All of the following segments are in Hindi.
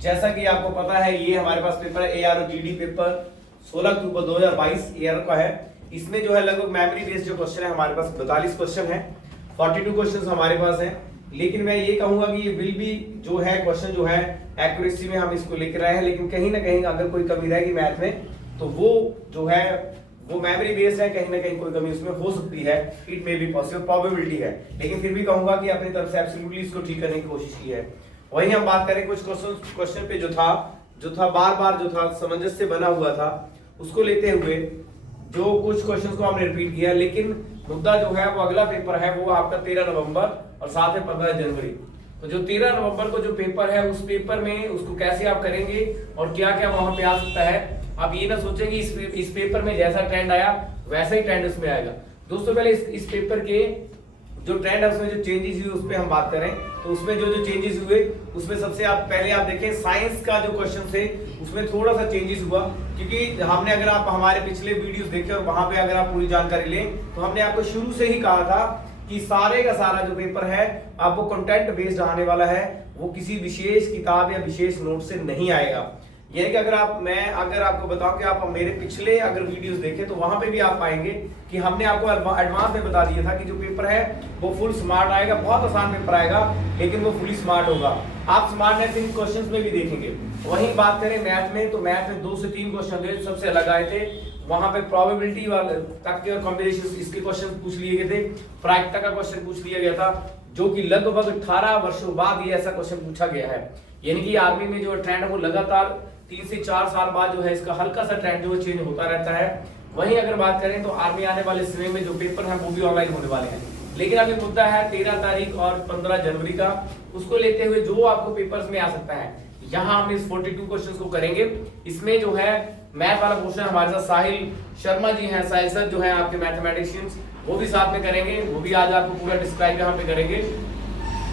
जैसा कि आपको पता है ये हमारे पास पेपर है AROGD पेपर 16 अक्टूबर 2022 AR का है। इसमें जो है लगभग मेमोरी बेस्ड जो क्वेश्चन है हमारे पास 42 क्वेश्चन है, 42 क्वेश्चन हमारे पास है। लेकिन मैं ये कहूंगा कि ये विल भी जो है क्वेश्चन जो है एक्यूरेसी में हम इसको लेकर आए हैं, लेकिन कहीं ना कहीं अगर कोई कमी रहेगी मैथ में तो वो जो है वो मेमोरी बेस्ड है, कहीं ना कहीं कोई कमी उसमें हो सकती है, it may be possible, probability है। लेकिन फिर भी कहूंगा कि अपनी तरफ से एब्सोल्युटली इसको ठीक करने की कोशिश की है। वहीं हम बात करें कुछ क्वेश्चन पे जो था बार बार जो था सामंजस्य बना हुआ था, उसको लेते हुए जो कुछ क्वेश्चंस को हमने रिपीट किया, लेकिन मुद्दा जो है वो अगला पेपर है वो आपका 13 नवंबर और साथ में 15 जनवरी। तो जो 13 नवंबर को जो पेपर है उस पेपर में उसको कैसे आप करेंगे और क्या क्या वहां पे आ सकता है, आप ये ना सोचें कि इस पेपर में जैसा ट्रेंड आया वैसा ही ट्रेंड उसमें आएगा। दोस्तों पहले इस पेपर के जो ट्रेंड है उसमें जो चेंजेस हुए उस पर हम बात करें तो उसमें जो चेंजेस हुए उसमें सबसे आप पहले आप देखें साइंस का जो क्वेश्चन थे उसमें थोड़ा सा चेंजेस हुआ, क्योंकि हमने अगर आप हमारे पिछले वीडियोस देखें और वहां पे अगर आप पूरी जानकारी लें तो हमने आपको शुरू से ही कहा था कि सारे का सारा जो पेपर है आपको कंटेंट बेस्ड आने वाला है, वो किसी विशेष किताब या विशेष नोट से नहीं आएगा। यानी कि अगर आपको बताऊं कि आप मेरे पिछले अगर वीडियोस देखें तो वहां पे भी आप पाएंगे कि हमने आपको एडवांस में बता दिया था कि जो पेपर है वो फुल स्मार्ट आएगा, बहुत आसान पेपर आएगा लेकिन वो फुली स्मार्ट होगा। आप स्मार्टनेस इन क्वेश्चंस में भी देखेंगे। वहीं बात करें मैथ में तो मैथ में 2 से 3 क्वेश्चन थे सबसे अलग आए थे। वहां पे प्रोबेबिलिटी वाले तक के और कॉम्बिनेशन इसके क्वेश्चन पूछ लिए गए थे, प्रायिकता का क्वेश्चन पूछ लिया गया था, जो कि लगभग 18 वर्षों बाद ये ऐसा क्वेश्चन पूछा गया है। यानी कि आर्मी में जो ट्रेंड है वो लगातार 3 से 4 साल बाद जो है इसका हल्का सा ट्रेंड जो चेंज होता रहता है। वहीं अगर बात करें तो आर्मी आने वाले समय में जो पेपर है वो भी ऑनलाइन होने वाले हैं, लेकिन अभी मुद्दा है 13 तारीख और 15 जनवरी का, उसको लेते हुए जो आपको पेपर्स में आ सकता है यहाँ हम इस 42 क्वेश्चंस को करेंगे। इसमें जो है मैथ वाला क्वेश्चन हमारे साथ साहिल शर्मा जी हैं, साहिल सर जो है आपके मैथमेटिशियंस, वो भी साथ में करेंगे, वो भी आज आपको पूरा डिस्क्राइब यहाँ पे करेंगे।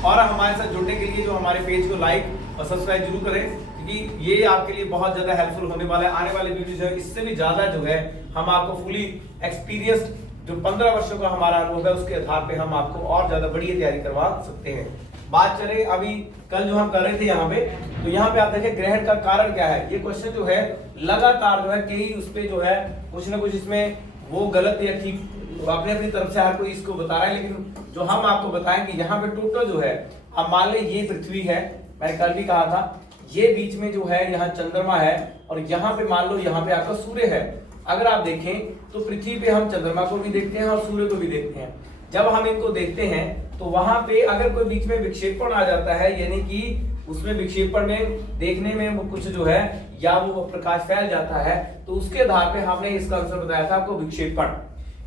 और हमारे साथ जुड़ने के लिए जो हमारे पेज को लाइक और सब्सक्राइब जरूर करें, क्योंकि ये आपके लिए बहुत ज्यादा हेल्पफुल होने वाला है। आने वाले वीडियोस है इससे भी ज्यादा जो है हम आपको फुली एक्सपीरियंस्ड जो 15 वर्षों का हमारा अनुभव है उसके आधार पे हम आपको और ज्यादा बढ़िया तैयारी करवा सकते हैं। बात चले अभी कल जो हम कर रहे थे यहाँ पे, तो यहाँ पे आप देखें ग्रहण का कारण क्या है। ये क्वेश्चन जो है लगातार जो है कई उस पे जो है कुछ ना कुछ इसमें वो गलत या ठीक अपने अपनी तरफ से हर कोई इसको बता रहा है, लेकिन जो हम आपको बताएं कि यहाँ पे टोटल जो है अब मान लें ये पृथ्वी है, मैंने कल भी कहा था, ये बीच में जो है यहाँ चंद्रमा है और यहाँ पे मान लो यहाँ पे आपका सूर्य है। अगर आप देखें तो पृथ्वी पे हम चंद्रमा को भी देखते हैं और सूर्य को भी देखते हैं। जब हम इनको देखते हैं तो वहां पे अगर कोई बीच में विक्षेपण आ जाता है, यानी कि उसमें विक्षेपण में देखने में वो कुछ जो है या वो प्रकाश फैल जाता है, तो उसके आधार पे हमने इसका आंसर बताया था आपको विक्षेपण।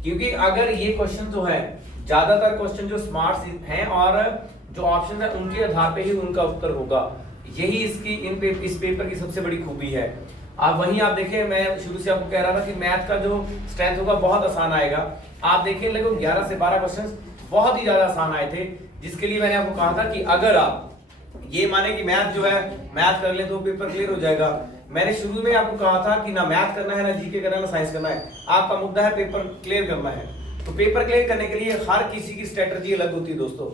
क्योंकि अगर ये क्वेश्चन जो है ज्यादातर क्वेश्चन जो स्मार्ट हैं और जो ऑप्शन है उनके आधार पे ही उनका उत्तर होगा, यही इसकी इस पेपर की सबसे बड़ी खूबी है। आप वहीं आप देखें, मैं शुरू से आपको कह रहा था कि मैथ का जो स्ट्रेंथ होगा बहुत आसान आएगा। आप देखें लगभग 11 से 12 क्वेश्चन बहुत ही ज्यादा आसान आए थे, जिसके लिए मैंने आपको कहा था कि अगर आप ये माने कि मैथ जो है मैथ कर ले तो पेपर क्लियर हो जाएगा। मैंने शुरू में आपको कहा था कि ना मैथ करना है, ना जीके करना है, ना साइंस करना है, आपका मुद्दा है पेपर क्लियर करना है। तो पेपर क्लियर करने के लिए हर किसी की स्ट्रेटजी अलग होती है दोस्तों।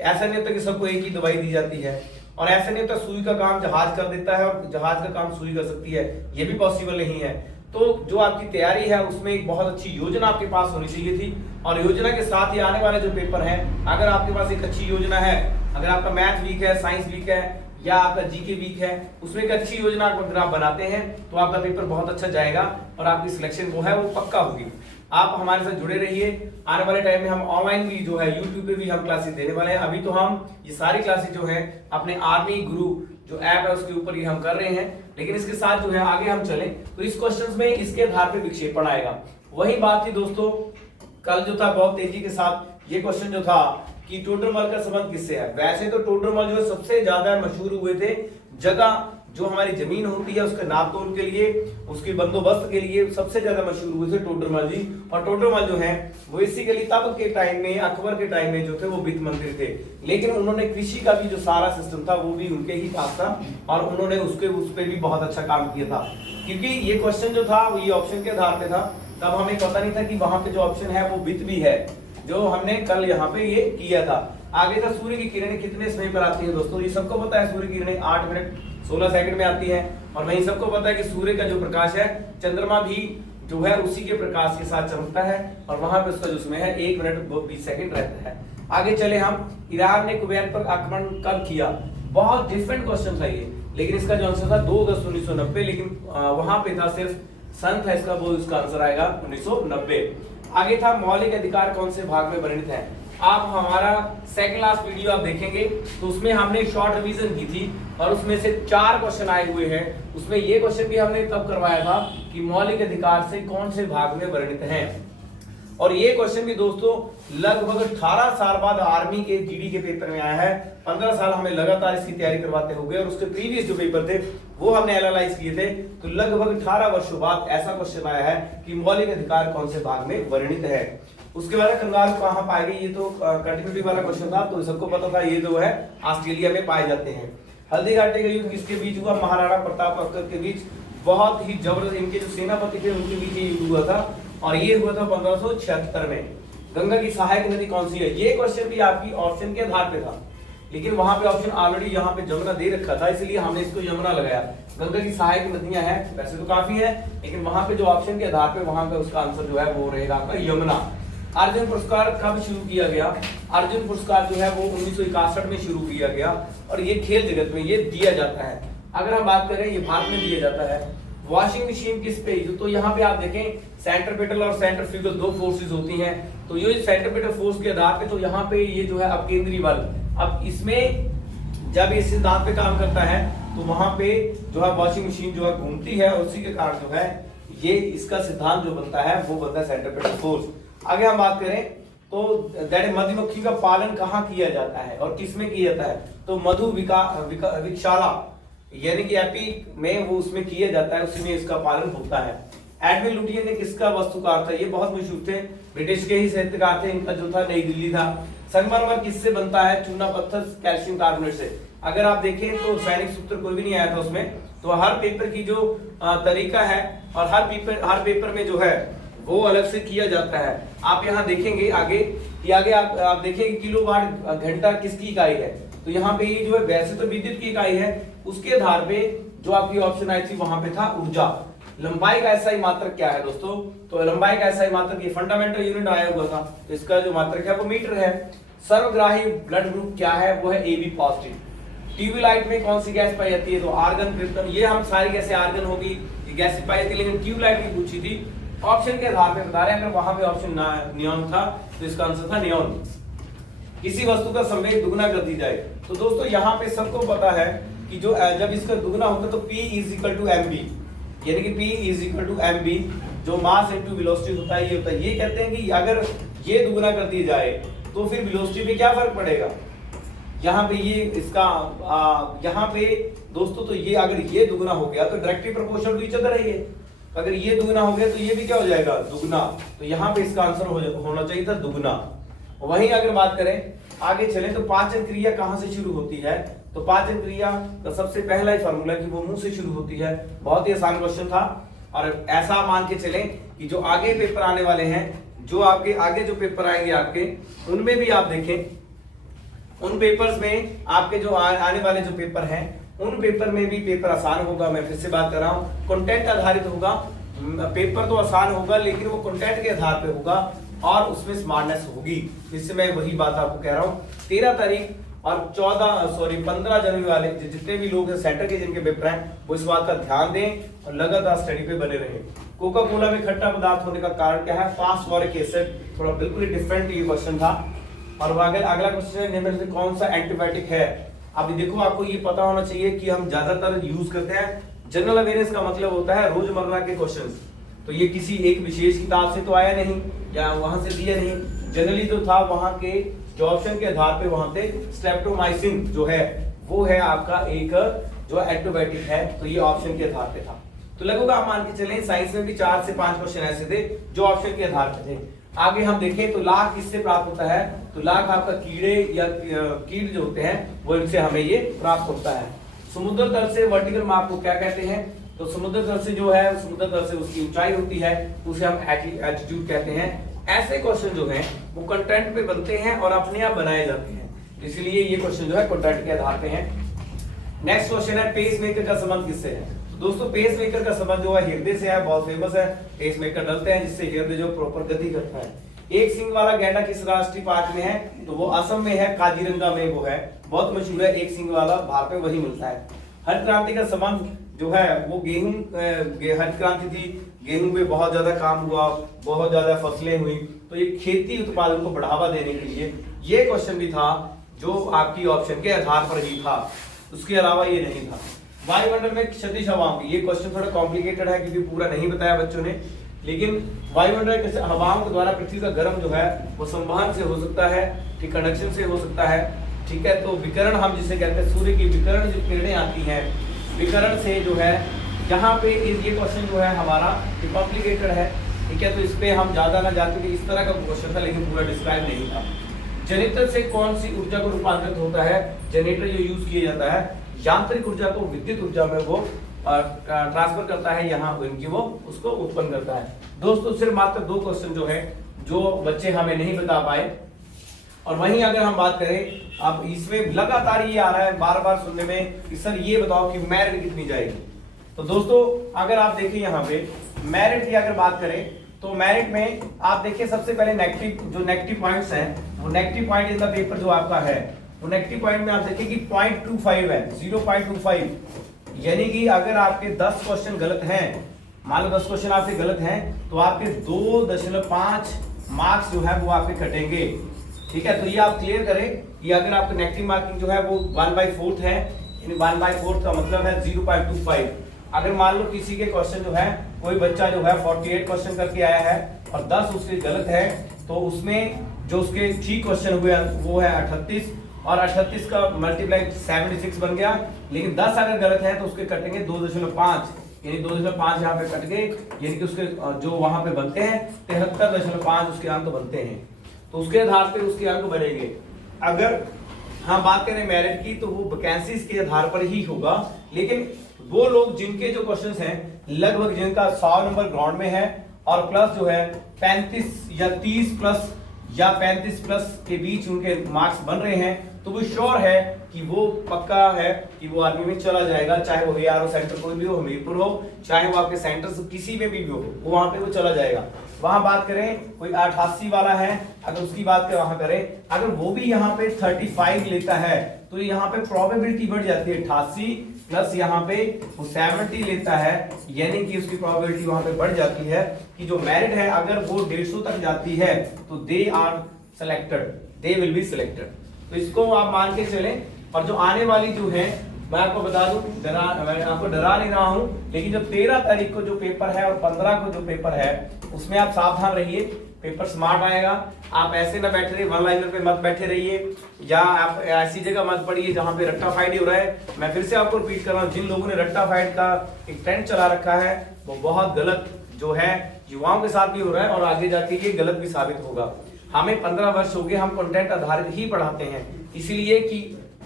ऐसा नहीं होता कि सबको एक ही दवाई दी जाती है, और ऐसा नहीं होता सुई का काम जहाज कर देता है और जहाज का काम सुई कर सकती है, ये भी पॉसिबल नहीं है। तो जो आपकी तैयारी है उसमें एक बहुत अच्छी योजना आपके पास होनी चाहिए थी, और योजना के साथ ही आने वाले जो पेपर हैं, अगर आपके पास एक अच्छी योजना है, अगर आपका मैथ वीक है, साइंस वीक है या आपका जीके वीक है, उसमें एक अच्छी योजना अगर आप बनाते हैं तो आपका पेपर बहुत अच्छा जाएगा और आपकी सिलेक्शन वो है वो पक्का होगी। आप हमारे साथ जुड़े रहिए। आने वाले टाइम में हम ऑनलाइन भी जो है यूट्यूब पे भी हम क्लासेस देने वाले हैं। अभी तो हम ये सारी क्लासेस जो है अपने आर्मी गुरु जो ऐप है उसके ऊपर ही हम कर रहे हैं, लेकिन इसके साथ जो है आगे हम चलें तो इस क्वेश्चंस में इसके आधार पे विक्षेपण आएगा। वही बात थी दोस्तों, कल जो था बहुत तेजी के साथ ये क्वेश्चन जो था कि टोडरमल का संबंध किससे है। वैसे तो टोडरमल जो है सबसे ज्यादा मशहूर हुए थे जगह जो हमारी जमीन होती है उसके नापतोल के लिए, उसके बंदोबस्त के लिए सबसे ज्यादा मशहूर हुए थे टोडरमल जी। और टोडरमल जो है वो बेसिकली तब के टाइम में अकबर के टाइम में जो थे वो वित्त मंत्री थे, लेकिन उन्होंने कृषि का भी जो सारा सिस्टम था वो भी उनके ही पास था और उन्होंने उस पर भी बहुत अच्छा काम किया था। क्योंकि ये क्वेश्चन जो था वो ये ऑप्शन के आधार पे था, तब हमें पता नहीं था कि वहां पे जो ऑप्शन है वो वित्त भी है, जो हमने कल यहाँ पे ये किया था। आगे था सूर्य की किरणें कितने समय पर आती है दोस्तों, ये सबको पता है। सूर्य की किरणें 8 मिनट 16 सेकंड में आती है। और वहीं सबको पता है कि सूर्य का जो प्रकाश है, चंद्रमा भी जो है उसी के प्रकाश के साथ चमकता है और वहां पे उसका जो समय है 1 मिनट 20 सेकंड रहता है। आगे चले हम, ईरान ने कुवैत पर आक्रमण कब किया? बहुत डिफरेंट क्वेश्चन था ये, लेकिन इसका जो आंसर था 2 अगस्त 1990, लेकिन वहां पे था सिर्फ सन था इसका, वो इसका आंसर आएगा 1990। आगे था मौलिक अधिकार कौन से भाग में वर्णित है? आप हमारा सेकंड लास्ट वीडियो आप देखेंगे तो उसमें हमने शॉर्ट रिवीजन की थी और उसमें से 4 क्वेश्चन आए हुए हैं। उसमें ये क्वेश्चन भी हमने तब करवाया था कि मौलिक अधिकार से कौन से भाग में वर्णित हैं। और ये क्वेश्चन भी दोस्तों लगभग 18 साल बाद आर्मी के जीडी के पेपर में आया है। 15 साल हमें लगातार इसकी तैयारी करवाते हो गए और उसके प्रीवियस जो पेपर थे वो हमने एनालाइज किए थे, तो लगभग 18 वर्षों बाद ऐसा क्वेश्चन आया है कि मौलिक अधिकार कौन से भाग में वर्णित है। उसके बाद कंगारू कहाँ पाए गए, ये तो कंटिन्यूटी वाला क्वेश्चन था, तो सबको पता था ये जो है ऑस्ट्रेलिया में पाए जाते हैं। हल्दी घाटी का युद्ध किसके बीच हुआ? महाराणा प्रताप अक्बर के बीच। बहुत ही जबरदस्त, इनके जो सेनापति थे उनके बीच ये युद्ध हुआ था और ये हुआ था 1576 में। गंगा की सहायक नदी कौन सी है? ये क्वेश्चन भी आपकी ऑप्शन के आधार पे था, लेकिन वहां पे ऑप्शन ऑलरेडी यहाँ पे यमुना दे रखा था, इसलिए हमने इसको यमुना लगाया। गंगा की सहायक नदियां हैं, वैसे तो काफी है, लेकिन वहां पे जो ऑप्शन के आधार पे वहां पे उसका आंसर जो है वो रहेगा आपका यमुना। अर्जुन पुरस्कार कब शुरू किया गया? अर्जुन पुरस्कार जो है वो 1961 में शुरू किया गया और ये खेल जगत में ये दिया जाता है। अगर हम बात करें ये भारत में दिया जाता है। वॉशिंग मशीन किस पे? तो यहाँ पे आप देखें सेंट्रीपिटल और सेंट्रीफ्यूगल 2 फोर्सेस होती हैं, तो ये सेंट्रीपिटल फोर्स के आधार पे तो यहाँ पे ये जो है अपकेंद्री बल, अब इसमें जब इस सिद्धांत पे काम करता है तो वहां पे जो है वॉशिंग मशीन जो है घूमती है और उसी के कारण जो है ये इसका सिद्धांत जो बनता है वो बनता है सेंट्रीपिटल फोर्स। आगे हम बात करें तो मधुमक्खी का पालन कहाँ किया जाता है और किसमें किया जाता है? तो मधु विकाशाला यानी कि एपी में वो उसमें किया जाता है, उसी में इसका पालन होता है। एडविन लुटियन ने किसका वास्तुकार था? ये बहुत मशहूर थे, ब्रिटिश के ही साहित्यकार थे, इनका जो था नई दिल्ली था। संगमरमर किससे बनता है? चूना पत्थर कैल्शियम कार्बोनेट से। अगर आप देखें तो सैनिक सूत्र कोई भी नहीं आया था उसमें, तो हर पेपर की जो तरीका है और हर पेपर में जो है वो अलग से किया जाता है। आप यहाँ देखेंगे आगे आप देखेंगे किलोवाट घंटा किसकी इकाई है, तो यहाँ पे ये जो है वैसे तो विद्युत की इकाई है, उसके आधार पे जो आपकी ऑप्शन आई थी वहां पे था ऊर्जा। लंबाई का एसआई मात्रक क्या है दोस्तों? तो लंबाई का एसआई मात्रक ये फंडामेंटल यूनिट आया हुआ था, तो इसका जो मात्रक है वो मीटर है। सर्वग्राही ब्लड ग्रुप क्या है? वो है AB पॉजिटिव। ट्यूबलाइट में कौन सी गैस पाई जाती है? तो आर्गन, क्रिप्टन। ये हम सारी गैसें आर्गन होगी, ये गैस पाई जाती है, लेकिन ट्यूबलाइट की पूछी थी ऑप्शन के आधार पे बता रहे हैं। अगर वहां पे ऑप्शन नियॉन था तो इसका आंसर था नियॉन। किसी वस्तु का संवेग दुगना कर दी जाए, तो दोस्तों यहाँ पे सबको पता है कि जो जब इसका दुगना होता है तो P = mv, यानी कि P = mv जो मास इनटू वेलोसिटी होता है ये होता है। ये कहते हैं कि अगर ये दुगना कर दी जाए तो फिर वेलोसिटी पे क्या फर्क पड़ेगा? यहाँ पे ये इसका यहाँ पे दोस्तों तो ये अगर ये दुगना हो गया तो directly proportional to each other है ये। अगर ये दुगना हो गया तो ये भी क्या हो जाएगा? दुगना। तो यहाँ पे इसका आंसर होना चाहिए था दुगना। वहीं अगर बात करें आगे चले तो पाचन क्रिया कहाँ से शुरू होती है? तो पाचन क्रिया का सबसे पहला ही फॉर्मूला कि वो मुंह से शुरू होती है। बहुत ही आसान क्वेश्चन था और ऐसा मान के चलें कि जो आगे पेपर आने वाले हैं, जो आपके आगे जो पेपर आएंगे आपके, उनमें भी आप देखें उन पेपर्स में आपके जो आने वाले जो पेपर हैं उन पेपर में भी पेपर आसान होगा। मैं फिर से बात कर रहा हूँ, कंटेंट आधारित होगा पेपर, तो आसान होगा लेकिन वो कंटेंट के आधार पे होगा और उसमें स्मार्टनेस होगी। इससे मैं वही बात आपको कह रहा हूँ। 13 तारीख और 15 जनवरी वाले जितने भी लोग हैं सेंटर के जिनके पेपर हैं वो इस बात का ध्यान दें और लगातार स्टडी पे बने रहें। कोका कोला में खट्टा पदार्थ होने का कारण क्या है? Phosphoric acid. थोड़ा बिल्कुल डिफरेंट ये क्वेश्चन था। और अगला क्वेश्चन है निम्न में से कौन सा एंटीबायोटिक है? अभी देखो आपको ये पता होना चाहिए कि हम ज्यादातर यूज करते हैं जनरल अवेयरनेस का मतलब होता है रोजमर्रा के क्वेश्चंस। तो ये किसी एक विशेष किताब से तो आया नहीं या वहां से दिया नहीं, जनरली तो था वहां के जो ऑप्शन के आधार पे वहां पे स्ट्रेप्टोमाइसिन जो है वो है आपका एक जो एंटीबायोटिक है, तो ये ऑप्शन के आधार पे था। तो लगभग आप मान के चलें साइंस में भी 4 से 5 क्वेश्चन ऐसे थे जो ऑप्शन के आधार पे थे। आगे हम देखें तो लाख किससे प्राप्त होता है? तो लाख आपका कीड़े या कीट जो होते हैं वो इनसे हमें ये प्राप्त होता है। समुद्र तल से वर्टिकल माप को क्या कहते हैं? तो समुद्र तल से जो है समुद्र तल से उसकी ऊंचाई होती है उसे हम एल्टीट्यूड कहते हैं। ऐसे क्वेश्चन जो हैं वो कंटेंट पे बनते हैं और अपने आप बनाए जाते हैं, इसलिए ये क्वेश्चन जो है कंटेंट के आधार पे हैं। नेक्स्ट क्वेश्चन है पेस मेकर का संबंध किससे है? तो दोस्तों पेस मेकर का संबंध जो है हृदय से है, बहुत फेमस है। पेस मेकर डलते हैं जिससे हृदय जो प्रॉपर गति करता है। एक सिंग वाला गैंडा किस राष्ट्रीय पार्क में है? तो वो असम में है, काजीरंगा में वो है, बहुत मशहूर है। एक सिंग वाला भारत में वही मिलता है। हरित क्रांति का संबंध जो है वो गेहूं, हरित क्रांति थी, गेहूं पे बहुत ज्यादा काम हुआ, बहुत ज्यादा फसलें हुई, तो ये खेती उत्पादन को बढ़ावा देने के लिए ये क्वेश्चन भी था जो आपकी ऑप्शन के आधार पर ही था, उसके अलावा ये नहीं था। वायुमंडल में क्षतिज हवाओं की, ये क्वेश्चन थोड़ा कॉम्प्लिकेटेड है क्योंकि पूरा नहीं बताया बच्चों ने, लेकिन वायुमंडल के हवाओं के द्वारा पृथ्वी का गर्म जो है वो संवहन से हो सकता है, ठीक, कंडक्शन से हो सकता है, ठीक है। तो विकिरण हम जिसे कहते हैं, सूर्य की विकिरण जो किरणें आती हैं, विकिरण से जो है यहाँ पे ये क्वेश्चन जो है हमारा कॉम्प्लिकेटेड है, ठीक है। तो इस पे हम ज्यादा ना जाते कि इस तरह का क्वेश्चन था लेकिन पूरा डिस्क्राइब नहीं था। जनरेटर से कौन सी ऊर्जा को रूपांतरित होता है? जनरेटर जो यूज किया जाता है यांत्रिक ऊर्जा को विद्युत ऊर्जा में वो ट्रांसफर करता है, यहाँ इनकी वो उसको उत्पन्न करता है। दोस्तों सिर्फ मात्र 2 क्वेश्चन जो है जो बच्चे हमें नहीं बता पाए। और वहीं अगर हम बात करें, अब इसमें लगातार ये आ रहा है बार बार सुनने में कि सर ये बताओ कि मेरिट कितनी जाएगी। तो दोस्तों अगर आप देखिए यहाँ पे मेरिट की अगर बात करें तो मेरिट में आप देखिए सबसे पहले नेगेटिव, जो नेगेटिव पॉइंट्स हैं वो negative point in the paper जो आपका है वो नेगेटिव पॉइंट में आप देखिए कि 0.25 है, 0.25, यानी कि अगर आपके 10 क्वेश्चन गलत हैं, मान लो 10 क्वेश्चन आपके गलत हैं तो आपके 2.5 मार्क्स जो है वो आपके कटेंगे, ठीक है। तो ये आप क्लियर करें कि अगर आपका नेगेटिव मार्किंग जो है वो 1/4 है, यानी 1/4 का मतलब है 0.25। अगर मान लो किसी के क्वेश्चन जो है कोई बच्चा जो है 48 क्वेश्चन करके आया है और 10 उसके गलत है, तो उसमें जो उसके ठीक क्वेश्चन हुए वो है 38 और 38 का मल्टीप्लाई 76 बन गया, लेकिन 10 अगर गलत है तो उसके कटेंगे 2.5, यानी 2.5 यहाँ पे कट गए, यानी कि उसके जो वहां पे बनते हैं 73.5 उसके अंक बनते हैं, तो उसके आधार पे उसके अंक बनेंगे। अगर हम बात करें मेरिट की तो वो वैकेंसीज के आधार पर ही होगा, लेकिन वो लोग जिनके जो क्वेश्चंस हैं लगभग जिनका 100 नंबर ग्राउंड में है और प्लस जो है 35 या 30 प्लस या 35 प्लस के बीच उनके मार्क्स बन रहे हैं, तो वो श्योर है कि वो पक्का है कि वो आर्मी में चला जाएगा, चाहे वो ARO सेंटर कोई भी हो, हमीरपुर हो, चाहे वो आपके सेंटर से किसी में भी हो, वो वहां पे वो चला जाएगा। वहां बात करें कोई 88 वाला है, अगर उसकी बात करें वहां करें, अगर वो भी यहाँ पे 35 लेता है तो यहाँ पे प्रोबेबिलिटी बढ़ जाती है, 88 प्लस यहाँ पे वो 70 लेता है, यानी कि उसकी प्रोबेबिलिटी वहां पे बढ़ जाती है कि जो मेरिट है अगर वो 150 तक जाती है तो they are selected, they will be selected. तो इसको आप मान के चलें। और जो आने वाली जो है मैं आपको बता दूं, मैं आपको डरा नहीं रहा हूं, लेकिन जो 13 तारीख को जो पेपर है और 15 को जो पेपर है उसमें आप सावधान रहिए, पेपर स्मार्ट आएगा। आप ऐसे ना बैठे रहिए, वन लाइनर पे मत बैठे रहिए, या आप ऐसी जगह मत पढ़िए जहां पे रट्टा फाइट हो रहा है। मैं फिर से आपको रिपीट कर रहा हूं, जिन लोगों ने रट्टा फाइट का एक ट्रेंड चला रखा है वो बहुत गलत जो है युवाओं के साथ भी हो रहा है और आगे जाके ये गलत भी साबित होगा। हमें 15 वर्ष हो गए, हम कंटेंट आधारित ही पढ़ाते हैं, इसलिए कि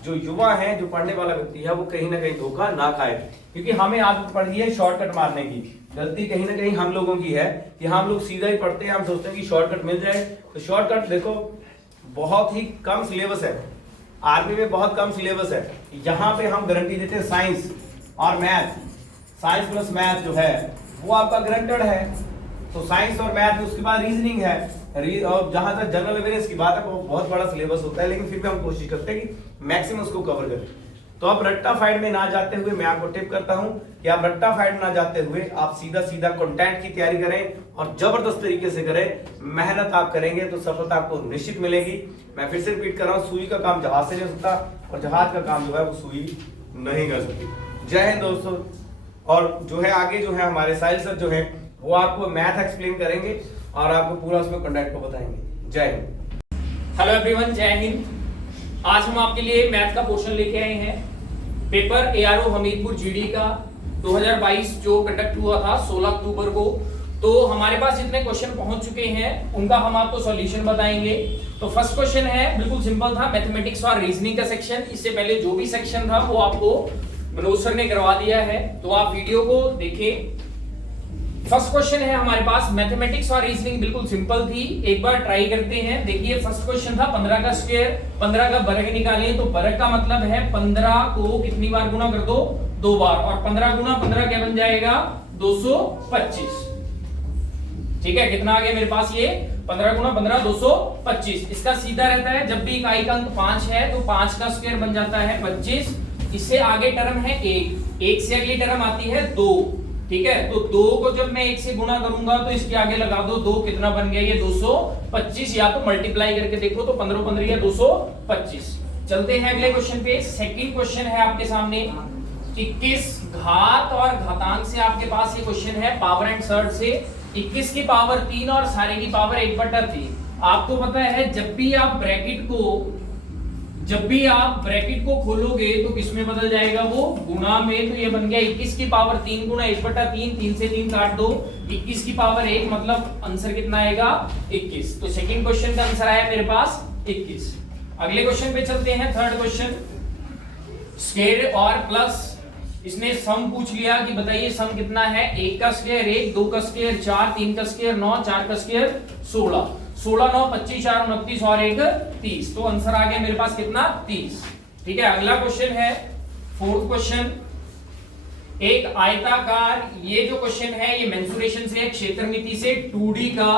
जो युवा है, जो पढ़ने वाला व्यक्ति है, वो कहीं ना कहीं धोखा ना खाए, क्योंकि हमें आदत पड़ी है शॉर्टकट मारने की। गलती कहीं ना कहीं हम लोगों की है कि हम लोग सीधा ही पढ़ते हैं, हम सोचते हैं कि शॉर्टकट मिल जाए। तो शॉर्टकट देखो बहुत ही कम सिलेबस है, आर्मी में बहुत कम सिलेबस है। यहाँ पे हम गारंटी देते हैं साइंस और मैथ, साइंस प्लस मैथ जो है वो आपका गारंटेड है। तो साइंस और मैथ, उसके बाद रीजनिंग है, और जहां तक जनरल अवेयरनेस की बात है वो बहुत बड़ा सिलेबस होता है, लेकिन फिर भी हम कोशिश करते हैं कि मैक्सिमम उसको कवर करें। तो आप रट्टा फाइट में ना जाते हुए मैं आपको टिप करता हूं कि आप रट्टा फाइट ना जाते हुए आप सीधा सीधा कंटेंट की तैयारी करें और जबरदस्त तरीके से करें। मेहनत आप करेंगे तो सफलता आपको निश्चित मिलेगी। मैं फिर से रिपीट कर रहा हूं, सुई का काम जहाज से नहीं हो सकता और जहाज का काम जो है वो सुई नहीं कर सकती। जय हिंद दोस्तों। और जो है आगे जो है हमारे साहिल सर जो है वो आपको मैथ एक्सप्लेन करेंगे और आपको पूरा उसमें कंटेंट को बताएंगे। जय हिंद। हेलो एवरीवन, जय हिंद। आज हम आपके लिए मैथ का पोर्शन लेके आए हैं। पेपर ARO हमीरपुर GD का 2022 जो कंडक्ट हुआ था 16 अक्टूबर को। तो हमारे पास जितने क्वेश्चन पहुंच चुके हैं उनका हम आपको सॉल्यूशन बताएंगे। तो फर्स्ट क्वेश्चन है, बिल्कुल सिंपल था, मैथमेटिक्स और रीजनिंग का सेक्शन। इससे पहले जो भी सेक्शन था वो आपको मनोज सर ने करवा दिया है, तो आप वीडियो को देखें। फर्स्ट क्वेश्चन है हमारे पास, मैथमेटिक्स और रीजनिंग बिल्कुल सिंपल थी, एक बार ट्राई करते हैं। देखिए फर्स्ट क्वेश्चन था 15 का स्क्वायर, 15 का वर्ग निकालें तो वर्ग का मतलब है 15 को कितनी बार गुना कर दो, 2 बार, और 15 गुना 15 क्या बन जाएगा, 225। ठीक है, कितना आ गया मेरे पास ये 15 गुना 15 225। इसका सीधा रहता है, जब भी इकाई का अंक 5 है तो 5 का स्क्वायर बन जाता है 25। इससे आगे टर्म है 1 से अगली टर्म आती है 2। ठीक है, तो 2 को जब मैं 1 से गुना करूंगा तो इसके आगे लगा दो 2, कितना बन गया ये 225, या तो मल्टीप्लाई करके देखो तो 15 15 या 225। चलते हैं अगले क्वेश्चन पे। सेकंड क्वेश्चन है आपके सामने 21 घात और घातांक से आपके पास ये क्वेश्चन है, पावर एंड सर्ड से। 21 की पावर 3 और सारे की पावर 1/3। आपको पता है जब भी आप ब्रैकेट को खोलोगे तो किस में बदल जाएगा, वो गुणा में। तो ये बन गया 21 की पावर 3 गुना 1/3, 3 से 3 काट दो, 21 की पावर 1, मतलब आंसर कितना आएगा 21। तो सेकंड क्वेश्चन का आंसर आया मेरे पास 21। अगले क्वेश्चन पे चलते हैं, थर्ड क्वेश्चन। स्क्वायर और प्लस, इसने सम पूछ लिया कि बताइए सम कितना है। 1 का स्क्वायर 1, 2 का स्क्वायर 4, 3 का स्क्वायर 9, 4 का स्क्वायर 16, 16 9 25 4 29 और 1 30। तो आंसर आ गया मेरे पास कितना, 30। ठीक है, अगला क्वेश्चन है फोर्थ क्वेश्चन। एक आयताकार, ये जो क्वेश्चन है ये मेंसुरेशन से, क्षेत्रमिति से, 2D का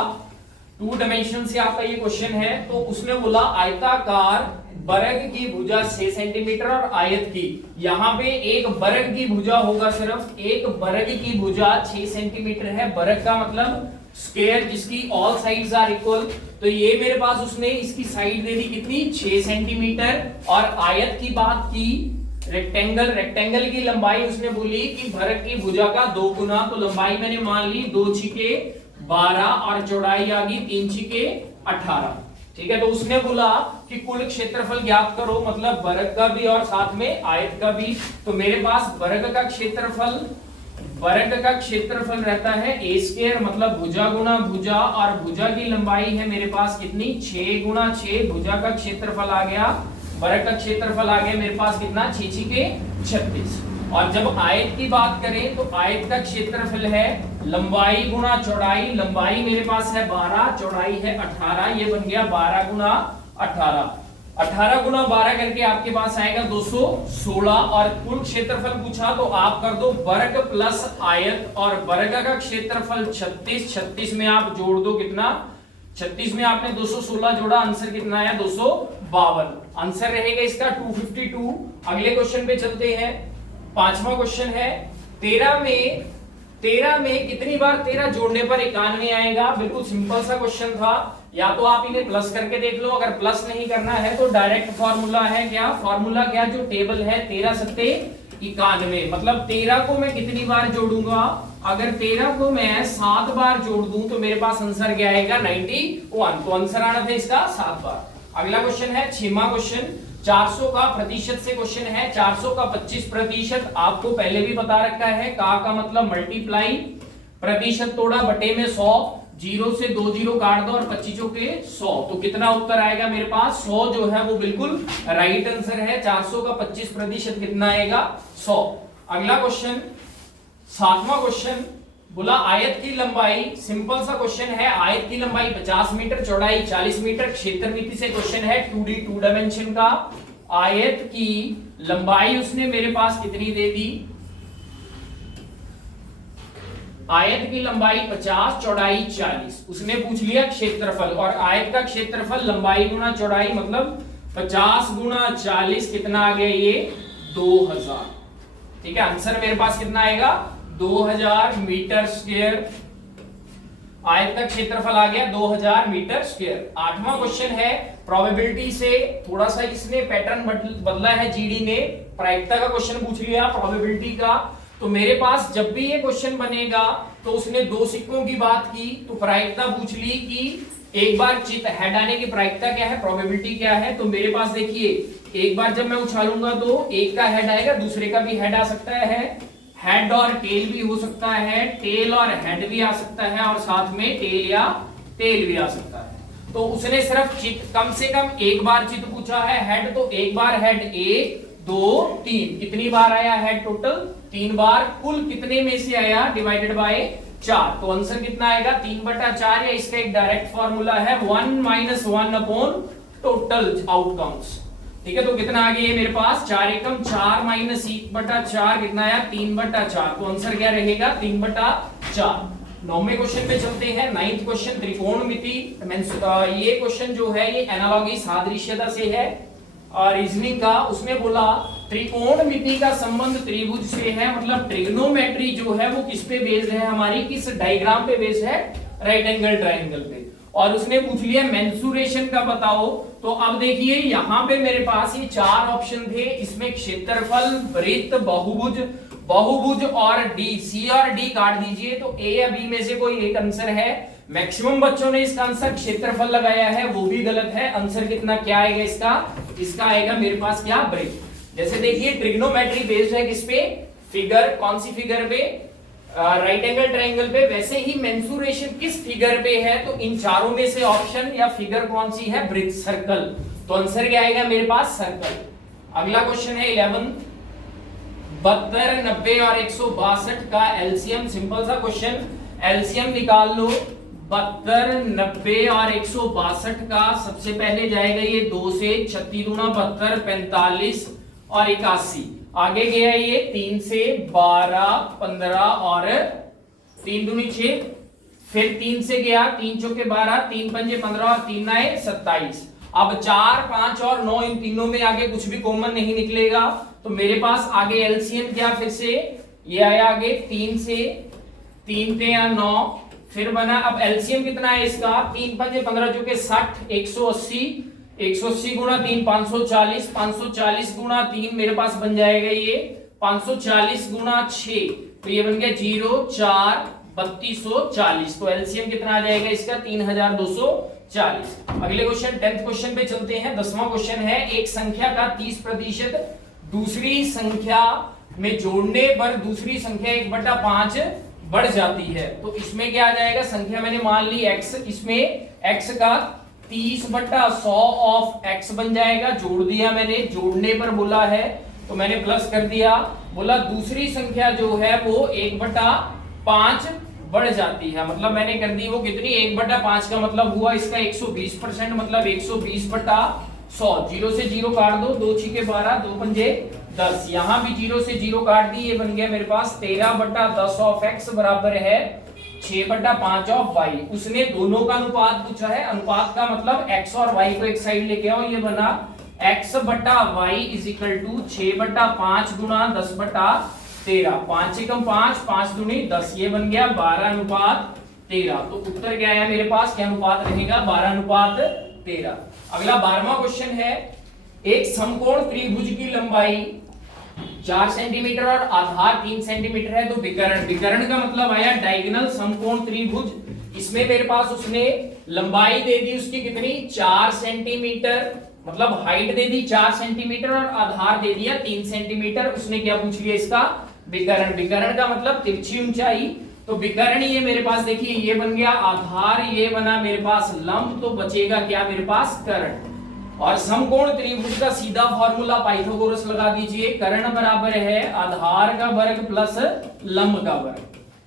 2 डायमेंशन से आपका ये क्वेश्चन है। तो उसने बोला आयताकार वर्ग की भुजा 6 सेंटीमीटर और आयत की, यहाँ पे एक वर्ग की भुजा होगा, सिर्फ एक वर्ग की भुजा 6 सेंटीमीटर है। वर्ग का मतलब स्क्वायर जिसकी ऑल साइड्स आर इक्वल। तो ये मेरे पास उसने इसकी साइड दे दी कितनी, 6 सेंटीमीटर। और आयत की बात की, रेक्टेंगल की लंबाई उसने बोली कि वर्ग की भुजा का 2 गुना। तो लंबाई मैंने मान ली 2 छिके 12 और चौड़ाई आ गई 3 छिके 18। ठीक है, तो उसने बोला कि कुल क्षेत्रफल ज्ञात करो, मतलब वर्ग का भी और साथ में आयत का भी। तो मेरे पास वर्ग का क्षेत्रफल रहता है a स्क्वायर, मतलब भुजा गुना भुजा, और भुजा की लंबाई है मेरे पास कितनी, 6 गुना 6। भुजा का क्षेत्रफल आ गया, वर्ग का क्षेत्रफल आ गया मेरे पास कितना, 6 छिके 36। और जब आयत की बात करें तो आयत का क्षेत्रफल है लंबाई गुना चौड़ाई। लंबाई मेरे पास है 12, चौड़ाई है 18, ये बन गया 12 गुना 18। 18 गुना 12 करके आपके पास आएगा 216। और कुल क्षेत्रफल पूछा तो आप कर दो वर्ग प्लस आयत, और वर्ग का क्षेत्रफल 36, 36 में आप जोड़ दो कितना, 36 में आपने 216 जोड़ा, आंसर कितना आया 252। आंसर रहेगा इसका 252। अगले क्वेश्चन पे चलते हैं, पांचवा क्वेश्चन है 13 में कितनी बार 13 जोड़ने पर 91 आएगा। बिल्कुल सिंपल सा क्वेश्चन था, या तो आप इन्हें प्लस करके देख लो, अगर प्लस नहीं करना है तो डायरेक्ट फॉर्मूला है क्या, फॉर्मूला क्या, जो टेबल है 13 सत्ते 91, मतलब 13 को मैं कितनी बार जोड़ूंगा, अगर 13 को मैं 7 बार जोड़ दूं तो मेरे पास आंसर क्या आएगा 91। तो आंसर आना था इसका 7 बार। अगला क्वेश्चन है 6वां क्वेश्चन, 400 का प्रतिशत से क्वेश्चन है। 400 का 25% आपको पहले भी बता रखा है, का मतलब मल्टीप्लाई, प्रतिशत तोड़ा बटे में 100, 0 से 2 0 काट दो और 25 के 100। तो कितना उत्तर आएगा मेरे पास, 100 जो है वो बिल्कुल राइट आंसर है। 400 का 25% कितना आएगा 100। अगला क्वेश्चन 7वां क्वेश्चन, बोला आयत की लंबाई, सिंपल सा क्वेश्चन है, आयत की लंबाई 50 मीटर, चौड़ाई 40 मीटर। क्षेत्रमिति से क्वेश्चन है, 2D 2 डायमेंशन का। आयत की लंबाई उसने मेरे पास कितनी दे दी, आयत की लंबाई 50, चौड़ाई 40। उसने पूछ लिया क्षेत्रफल, और आयत का क्षेत्रफल लंबाई गुना चौड़ाई, मतलब 50 गुना 40 कितना आ गया ये 2000। ठीक है, आंसर मेरे पास कितना आएगा 2000 मीटर स्क्वायर। आयत का क्षेत्रफल आ गया 2000 मीटर स्क्वायर। 8वां क्वेश्चन है प्रोबेबिलिटी से, थोड़ा सा इसने पैटर्न बदला है, जीडी ने प्रायिकता का क्वेश्चन पूछ लिया प्रोबेबिलिटी का। तो मेरे पास जब भी ये क्वेश्चन बनेगा तो उसने 2 सिक्कों की बात की, तो प्रायिकता पूछ ली कि एक बार चित हेड आने की प्रायिकता क्या है, प्रोबेबिलिटी क्या है। तो मेरे पास देखिए, एक बार जब मैं उछालूंगा तो एक का हेड आएगा, दूसरे का भी हेड आ सकता है, हेड और टेल भी हो सकता है, टेल और हेड भी आ सकता है, और साथ में टेल या टेल भी आ सकता है। तो उसने सिर्फ चित कम से कम एक बार चित पूछा है, हेड तो एक बार हेड 1 2 3, कितनी बार आया हेड टोटल 3 बार। कुल कितने में से आया, डिवाइडेड बाय 4। तो आंसर कितना आएगा 3/4, या इसका एक डायरेक्ट फॉर्मूला है 1 - 1 अपॉन टोटल आउटकम्स। ठीक है, तो कितना आ गया मेरे पास 4 एकम 4 माइनस 1/4 कितना आया 3/4, तो आंसर क्या रहेगा 3/4। 9वें क्वेश्चन पे चलते हैं। 9th क्वेश्चन त्रिकोणमिति, ये क्वेश्चन जो है ये एनालॉगी सादृश्यता से है और रीजनिंग का। उसमें बोला त्रिकोणमिति का संबंध त्रिभुज से है, मतलब ट्रिग्नोमेट्री जो है वो किस पे बेस्ड है, हमारी किस डायग्राम पे बेस्ड है, राइट एंगल ट्रायंगल पे। और उसने पूछ लिया मेंसुरेशन का बताओ। तो अब देखिए यहाँ पे मेरे पास ये 4 ऑप्शन थे, इसमें क्षेत्रफल, वृत्त, बहुभुज, बहुभुज और डी, सी और डी काट दीजिए तो ए या बी में से कोई एक आंसर है। मैक्सिमम बच्चों ने इसका आंसर क्षेत्रफल लगाया है, वो भी गलत है। आंसर कितना क्या आएगा इसका आएगा मेरे पास क्या वृत्त। जैसे देखिए ट्रिग्नोमेट्री बेस्ड है किस पे, फिगर, कौन सी फिगर पे, राइट एंगल ट्रायंगल पे। वैसे ही मेंसुरेशन किस फिगर पे है, तो इन चारों में से ऑप्शन या फिगर कौन सी है, वृत्त, सर्कल। तो आंसर क्या आएगा मेरे पास सर्कल। अगला क्वेश्चन है 11, 72, 90 और 162 का एलसीएम। सिंपल सा क्वेश्चन, एलसीएम निकाल लो। 72, 90 और 162 का सबसे पहले जाएगा ये 2 से, 36 दूना 72, 45 और 81। आगे गया ये 3 से 12, 15 और 3 दूनी 6, फिर 3 से गया 3 चौके 12, 3 पंजे 15 और 3 9 27। अब 4, 5 और 9 इन तीनों में आगे कुछ भी कॉमन नहीं निकलेगा, तो मेरे पास आगे एलसीएम क्या, फिर से ये आया आगे 3 से, 3 ते 9, फिर बना। अब एलसीएम कितना है इसका, 3 पंजे 15 चौके 60, 180, 180 गुणा 3 540, 540 गुणा 3 मेरे पास बन जाएगा ये 540 गुणा 6, तो ये बन गया 0 4 3240। तो एलसीएम कितना आ जाएगा इसका 3240। अगले क्वेश्चन 10th क्वेश्चन पे चलते हैं। 10वां क्वेश्चन है, एक संख्या का 30% दूसरी संख्या में जोड़ने पर दूसरी संख्या 1/5 बढ़ जाती है। तो इसमें क्या आ जाएगा, संख्या मैंने मान ली x, इसमें x का 30/100 ऑफ x बन जाएगा। जोड़ दिया मैंने, जोड़ने पर बोला है तो मैंने प्लस कर दिया। बोला दूसरी संख्या जो है वो 1/5 बढ़ जाती है, मतलब मैंने कर दी वो कितनी 1/5 का मतलब हुआ इसका 120%, मतलब 120/100। 0 से 0 काट दो, 2 छीके 12, 2 पंजे 10, यहाँ भी 0 से 0 काट दी, ये बन गया मेरे पास 13/10 ऑफ x बराबर है 6/5 ऑफ y। उसने दोनों का अनुपात पूछा है, अनुपात का मतलब x और y को एक साइड लेके आओ, ये बना x/y इज इक्वल टू 6/5 गुणा 10/13, 5 एकम 5, 5 दूनी 10, ये बन गया 12/13। तो उत्तर क्या आया मेरे पास, क्या अनुपात रहेगा 12/13। अगला 12वां क्वेश्चन है, एक समकोण त्रिभुज की लंबाई 4 सेंटीमीटर और आधार 3 सेंटीमीटर है, तो विकर्ण, विकर्ण का मतलब आया डायगोनल समकोण त्रिभुज। इसमें मेरे पास उसने लंबाई दे दी उसकी कितनी 4 सेंटीमीटर, मतलब हाइट दे दी 4 सेंटीमीटर और आधार दे दिया 3 सेंटीमीटर। उसने क्या पूछ लिया इसका विकर्ण, विकर्ण का मतलब तिरछी ऊंचाई। तो विकर्ण ये मेरे पास देखिए ये बन गया आधार, ये बना मेरे पास लंब, तो बचेगा क्या मेरे पास कर्ण। और समकोण त्रिभुज का सीधा फॉर्मूला पाइथागोरस लगा दीजिए, कर्ण बराबर है आधार का वर्ग प्लस लंब का वर्ग।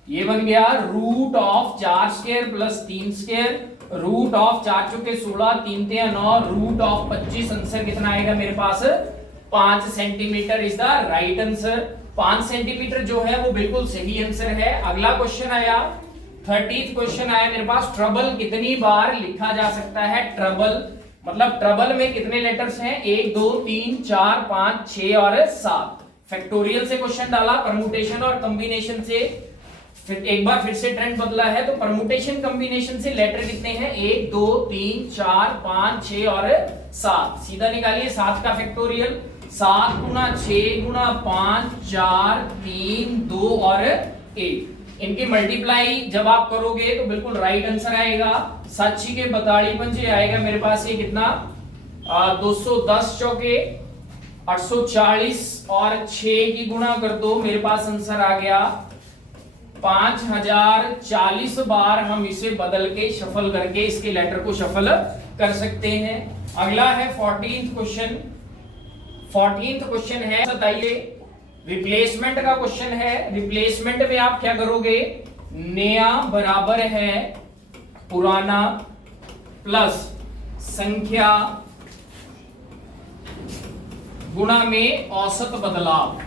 ये बन गया root of 4 square plus 3 square, root of 4 चौके 16, 3 ते 9, रूट ऑफ 25। आंसर कितना आएगा मेरे पास 5 centimetre is the right answer. 5 centimetre जो है वो बिल्कुल सही आंसर है। अगला क्वेश्चन आया 30th क्वेश्चन आया मेरे पास, ट्रबल कितनी बार लिखा जा सकता है। ट्रबल मतलब ट्रबल में कितने लेटर्स हैं, 1 2 3 4 5 6 और 7। फैक्टोरियल से क्वेश्चन डाला, परमुटेशन और कॉम्बिनेशन से फिर एक बार फिर से ट्रेंड बदला है, तो परमुटेशन कॉम्बिनेशन से लेटर कितने हैं 1 2 3 4 5 6 और 7। सीधा निकालिए 7 का फैक्टोरियल, 7 गुना 6 गुना 5 4 3 2 और 1। इनकी मल्टीप्लाई जब आप करोगे तो बिल्कुल राइट आंसर आएगा। 7 के 42 पंजे आएगा मेरे पास ये कितना 210 चौके 840 और 6 की गुणा कर दो, मेरे पास आंसर आ गया 5040 बार। हम इसे बदल के शफल करके इसके लेटर को शफल कर सकते हैं। अगला है 14th क्वेश्चन। 14th क्वेश्चन है, बताइए रिप्लेसमेंट का क्वेश्चन है। रिप्लेसमेंट में आप क्या करोगे, नया बराबर है पुराना प्लस संख्या गुणा में औसत बदलाव,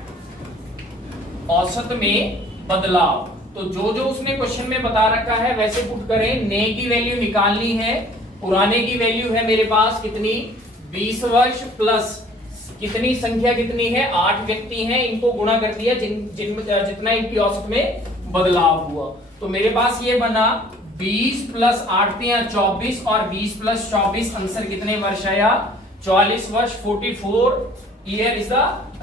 औसत में बदलाव। तो जो जो उसने क्वेश्चन में बता रखा है वैसे पुट करें। नए की वैल्यू निकालनी है, पुराने की वैल्यू है मेरे पास कितनी, 20 वर्ष प्लस कितनी संख्या कितनी है, 8 व्यक्ति हैं, इनको गुणा कर दिया जितना इनकी औसत में बदलाव हुआ। तो मेरे पास ये बना 20 प्लस 8 24 और 20 प्लस 24 आंसर कितने वर्ष आया, 44 वर्ष। 44 year is the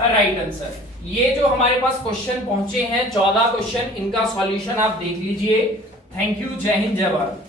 right answer. ये जो हमारे पास क्वेश्चन पहुंचे हैं 14 क्वेश्चन, इनका सॉल्यूशन आप देख लीजिए। थैंक यू, जय हिंद, जय भारत।